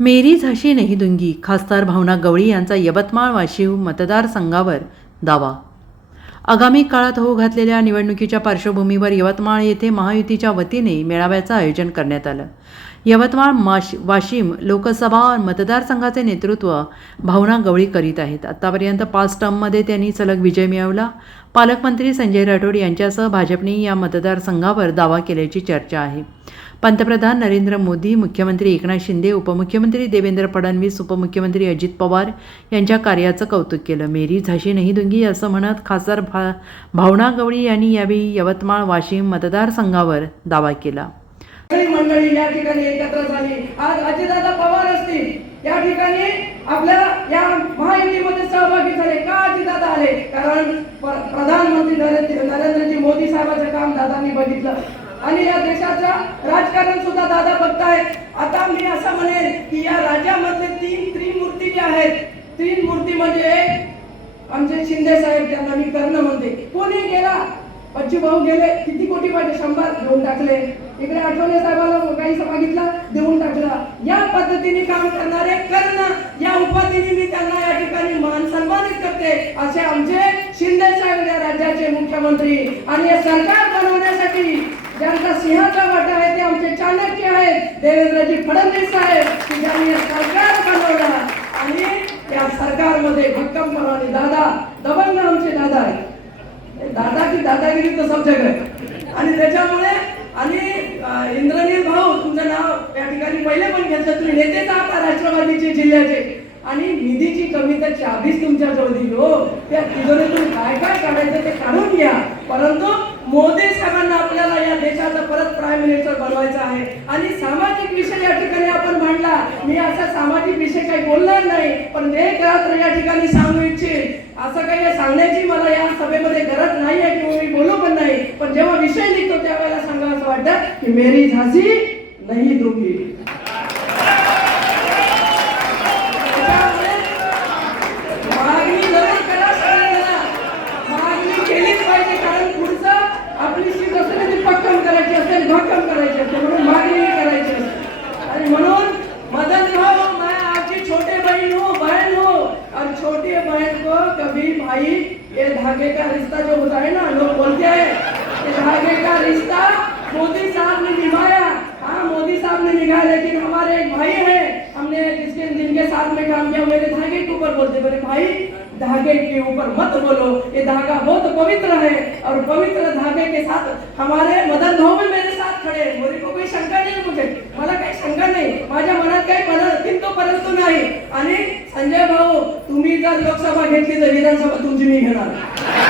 मेरी झाशी नाही दुंगी खासदार भावना गवळी यांचा यवतमाळ वाशिव मतदारसंघावर दावा. आगामी काळात होऊ घातलेल्या निवडणुकीच्या पार्श्वभूमीवर यवतमाळ येथे महायुतीच्या वतीने मेळाव्याचं आयोजन करण्यात आलं. यवतमाळ माश वाशिम लोकसभा मतदारसंघाचे नेतृत्व भावना गवळी करीत आहेत. आत्तापर्यंत पाच टर्ममध्ये त्यांनी सलग विजय मिळवला. पालकमंत्री संजय राठोड यांच्यासह भाजपने या मतदारसंघावर दावा केल्याची चर्चा आहे. पंतप्रधान नरेंद्र मोदी मुख्यमंत्री एकनाथ शिंदे उपमुख्यमंत्री देवेंद्र फडणवीस उपमुख्यमंत्री अजित पवार यांच्या कार्याचं कौतुक केलं. मेरी झाशी नाही दुंगी असं म्हणत खासदार भा भावना गवळी यांनी यावेळी यवतमाळ वाशिम मतदारसंघावर दावा केला. सगळी मंडळी या ठिकाणी एकत्र झाली. आज अजितदादा पवार असतील. या ठिकाणी आपल्या या महायुतीमध्ये सहभागी झाले. का अजितदादा आले? कारण प्रधानमंत्री नरेंद्र नरेंद्रजी मोदी साहेबांचं काम दादांनी बघितलं. आणि या देशाचं राजकारण सुद्धा दादा बघतायत. आता मी असं म्हणेन की या राज्यामधले तीन त्रिमूर्ती जे आहेत तीन मूर्ती म्हणजे आमचे शिंदे साहेब त्यांना मी कर्ण म्हणते. कोणी गेला? बच्चू भाऊ गेले. किती कोटी पाहिजे शंभर घेऊन टाकले. इकडे आठवले साहेबाला काही सांगितला देऊन टाकला. या पद्धतीने काम करणारे कर्ण या उपाधीने मी त्यांना या ठिकाणी मान सन्मानित करते असे आमचे शिंदे साहेब या राज्याचे मुख्यमंत्री. आणि हे सरकार बनवण्यासाठी ज्यांचा सिंहाचा वाटा आहे ते आमचे चाणक्य आहेत देवेंद्रजी फडणवीस साहेब की ज्यांनी सरकार बनवलं. आणि या सरकारमध्ये भक्कमपणाने दादा दबंग आमचे दादा आहेत. दादा की दादागिरी तर सब जग आहे आणि त्याच्यामुळे आणि इंद्रनील भाऊ तुमचं नाव या ठिकाणी पहिले पण घेतलं. तुम्ही नेतेच आहात राष्ट्रवादीचे जिल्ह्याचे. आणि निधीची कमी तर चाबीच तुमच्या जवळ दिली हो. त्या तिजोरीतून काय काय काढायचं ते काढून घ्या. परंतु मोदी साहेबांना आपल्याला या देशाचा परत प्राईम मिनिस्टर बनवायचं आहे. आणि सामाजिक विषय या ठिकाणी आपण मांडला. मी असा सामाजिक विषय काही बोलणार नाही पण एक तर या ठिकाणी सांगू इच्छित असं काही सांगण्याची मला या सभेमध्ये गरज नाही आहे किंवा मी बोलू पण नाही. पण जेव्हा विषय निघतो त्यावेळेला सांग असं वाटतं की मेरी झाशी नाही दुखी. म्हणून मागणी आणि म्हणून हो, छोटे बहन हो, हो. कभी भाई ये धागे का रिश्ता जो होता है ना लोग बोलते हैं धागे का रिश्ता मोदी साहब ने निभाया। हाँ मोदी साहब ने निभाया लेकिन हमारे एक भाई है। हमने जिसके जिनके साथ में काम किया मेरे धागे के ऊपर बोलते मेरे भाई धागे के ऊपर मत बोलो। ये धागा बहुत पवित्र है और पवित्र धागे के साथ हमारे मदन धो में मेरे साथ खड़े हैं। मेरे को कोई शंका नहीं मुझे? मला काही शंका नाही। माझ्या मनात काही मदत किंतु परंतु नाही। आणि संजय भाऊ तुम्ही जर लोकसभा घेतली तर विधानसभा तुमची मी घेणार.